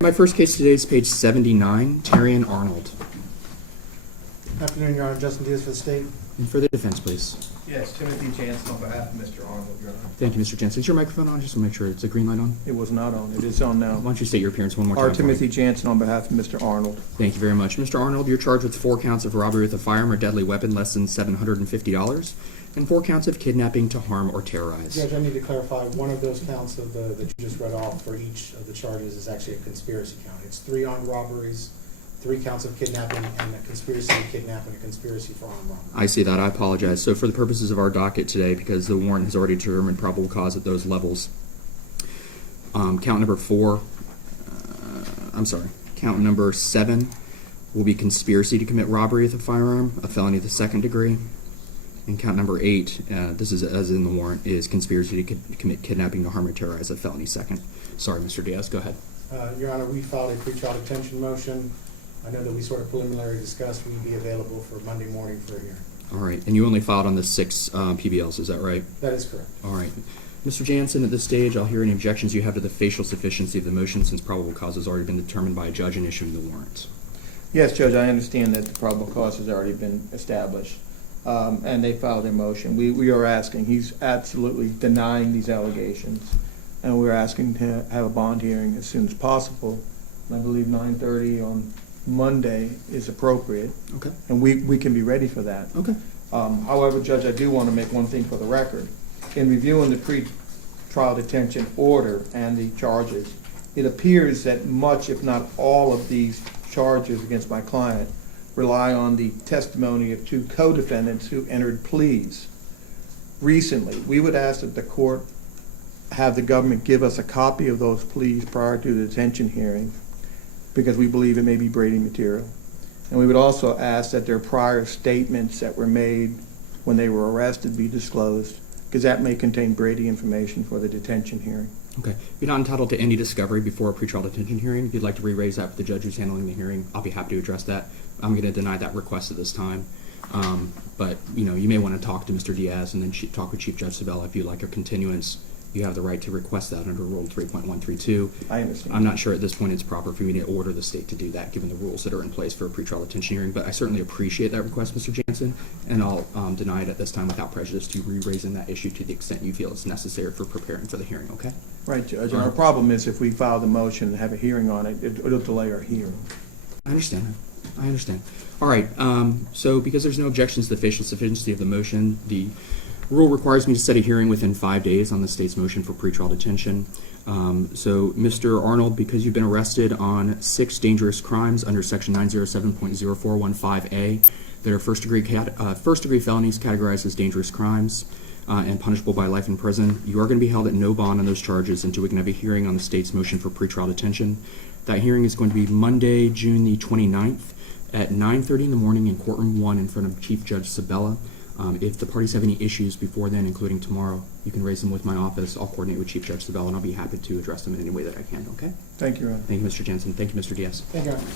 My first case today is page 79, Terrion Arnold. Afternoon, Your Honor. Justin Diaz for the state. And for the defense, please. Yes, Timothy Jansen on behalf of Mr. Arnold, Your Honor. Thank you, Mr. Jensen. Is your microphone on? Just to make sure it's a green light on. It was not on. It is on now. Why don't you state your appearance one more time? R. for me? Timothy Jansen on behalf of Mr. Arnold. Thank you very much. Mr. Arnold, you're charged with 4 counts of robbery with a firearm or deadly weapon less than $750 and 4 counts of kidnapping to harm or terrorize. Judge, I need to clarify, one of those counts of that you just read off for each of the charges is actually a conspiracy count. It's 3 armed robberies, 3 counts of kidnapping, and a conspiracy to kidnap and a conspiracy for armed robbery. I see that. I apologize. So for the purposes of our docket today, because the warrant has already determined probable cause at those levels, count number 7 will be conspiracy to commit robbery with a firearm, a felony of the 2nd degree. And count number 8, this is as in the warrant, is conspiracy to commit kidnapping to harm or terrorize, a felony 2nd. Sorry, Mr. Diaz, go ahead. Your Honor, we filed a pretrial detention motion. I know that we sort of preliminarily discussed we'd be available for Monday morning for a hearing. All right, and you only filed on the 6 PBLs, is that right? That is correct. All right. Mr. Jansen, at this stage, I'll hear any objections you have to the facial sufficiency of the motion since probable cause has already been determined by a judge in issuing the warrant. Yes, Judge, I understand that the probable cause has already been established, and they filed their motion. We are asking, he's absolutely denying these allegations, and we're asking to have a bond hearing as soon as possible. And I believe 9:30 on Monday is appropriate. Okay. And we can be ready for that. Okay. However, Judge, I do want to make one thing for the record. In reviewing the pre-trial detention order and the charges, it appears that much, if not all, of these charges against my client rely on the testimony of 2 co-defendants who entered pleas recently. We would ask that the court have the government give us a copy of those pleas prior to the detention hearing, because we believe it may be Brady material. And we would also ask that their prior statements that were made when they were arrested be disclosed, because that may contain Brady information for the detention hearing. Okay. You're not entitled to any discovery before a pretrial detention hearing. If you'd like to re-raise that with the judge who's handling the hearing, I'll be happy to address that. I'm going to deny that request at this time. But, you know, you may want to talk to Mr. Diaz and then talk with Chief Judge Sabella if you'd like a continuance. You have the right to request that under Rule 3.132. I understand. I'm not sure at this point it's proper for me to order the state to do that, given the rules that are in place for a pretrial detention hearing, but I certainly appreciate that request, Mr. Jansen, and I'll deny it at this time without prejudice to re-raising that issue to the extent you feel it's necessary for preparing for the hearing, okay? Right, Judge. And our problem is if we file the motion and have a hearing on it, it'll delay our hearing. I understand. I understand. All right, so because there's no objections to the facial sufficiency of the motion, the rule requires me to set a hearing within 5 days on the state's motion for pretrial detention. So, Mr. Arnold, because you've been arrested on 6 dangerous crimes under Section 907.0415A that are first-degree felonies categorized as dangerous crimes and punishable by life in prison, you are going to be held at no bond on those charges until we can have a hearing on the state's motion for pretrial detention. That hearing is going to be Monday, June the 29th at 9:30 in the morning in Courtroom 1 in front of Chief Judge Sabella. If the parties have any issues before then, including tomorrow, you can raise them with my office. I'll coordinate with Chief Judge Sabella, and I'll be happy to address them in any way that I can, okay? Thank you, Your Honor. Thank you, Mr. Jensen. Thank you, Mr. Diaz. Thank you, Your Honor.